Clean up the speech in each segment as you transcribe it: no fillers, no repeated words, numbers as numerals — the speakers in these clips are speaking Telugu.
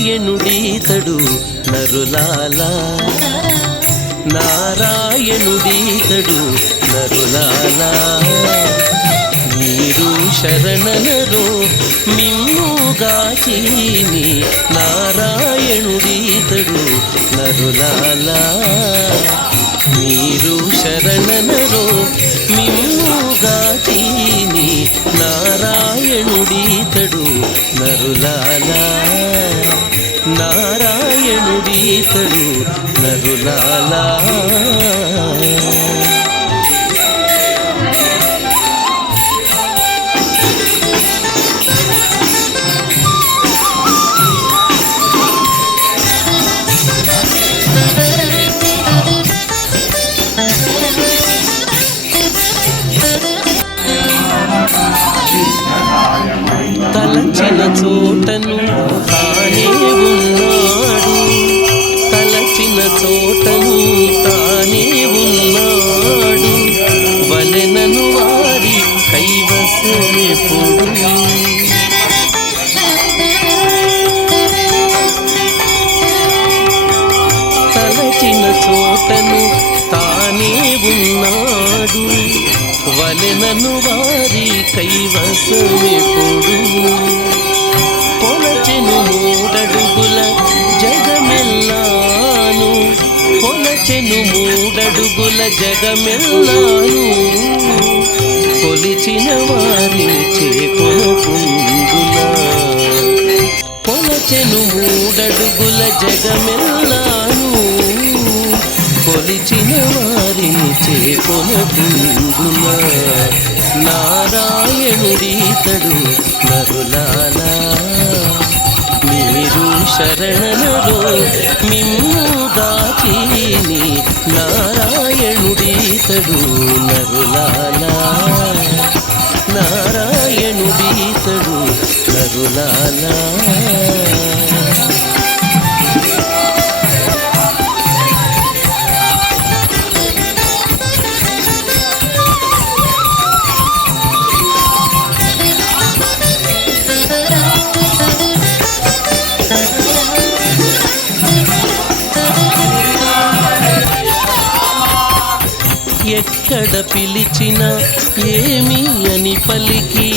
నారాయణుడీతడు నరులాలా, నారాయణుడీతడు నరులాలా. మీరు శరణనరో మిమ్ముగాచీని, నారాయణుడీతడు నరులాలా. మీరు శరణనరో మిమ్ముగాచీని, నారాయణుడీతడు నరులాలా. నారాయణుడీతడు నరులాలా. తలచిన చోటను తానే ఉన్నాడు, తలచిన చోటను తానే ఉన్నాడు. వలెనను వారి కైవసమెప్పుడు, తలచిన చోటను తానే ఉన్నాడు. వలెనను వారి కైవసమెప్పుడు. పొలచెను మూడడుగుల జగమెల్లాను, పొలచెను మూడడుగుల జగమెల్లాను. కొలిచిన వారి చేకొనుకుందునా, పొలచెను మూడడుగుల జగమెల్లాను. కొలిచిన వారిని చేకొనుకుందునా. నారాయణుడీతడు నరులాలా. మీరు శరణనరో మిమ్ముగాచీని, నారాయణుడీతడు నరులాలా. నారాయణుడీతడు నరులాలా. ఎక్కడ పిలిచినా ఏమి అని పలికి,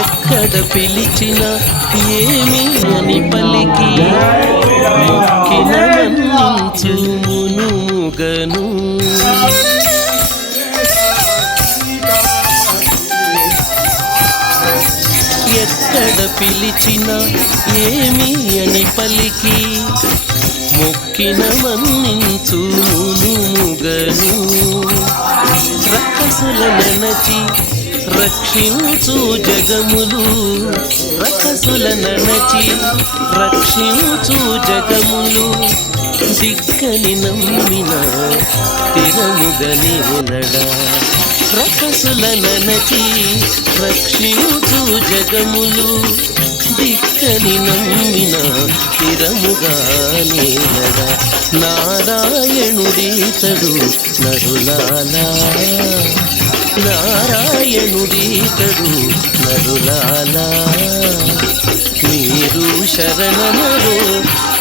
ఎక్కడ పిలిచినా ఏమి అని పలికి. మొక్కిన మన్నించు మునుముగను, ఎక్కడ పిలిచినా ఏమి అని పలికి. మొక్కిన మన్నించు మునుముగను. రక్కసుల ననచి రక్షించు జగములు, రక్కసుల ననచి రక్షించు జగములు. దిక్కని నమ్మిన తిరముగనేలడా, రక్కసుల ననచి రక్షించు జగములు. దిక్కని నమ్మిన తిరముగానేలడా. నారాయణుడీతడు నరులాలా. నారాయణుడీతడు నరులాలా. మీరు శరణనరో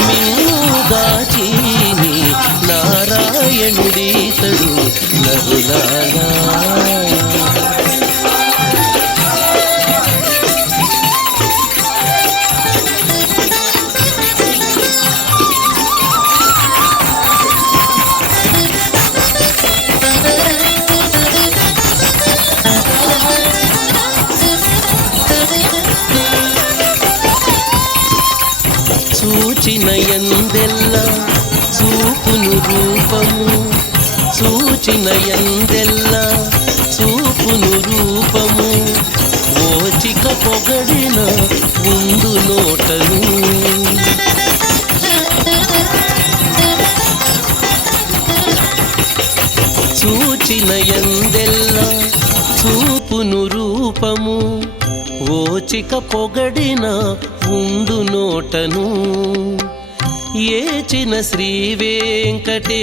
మిమ్ముగాచీని, నారాయణుడీతడు నరులాలా. చూచిన యందెల్లా చూపును రూపము, చూచిన యందెల్లా చూపును రూపము. ఓచిక పొగడిన ముందు నోటను, చూచిన యందెల్లా చూపును రూపము. ఓచిక పొగడిన ఉండు నోటను ఏచిన శ్రీ వెంకటే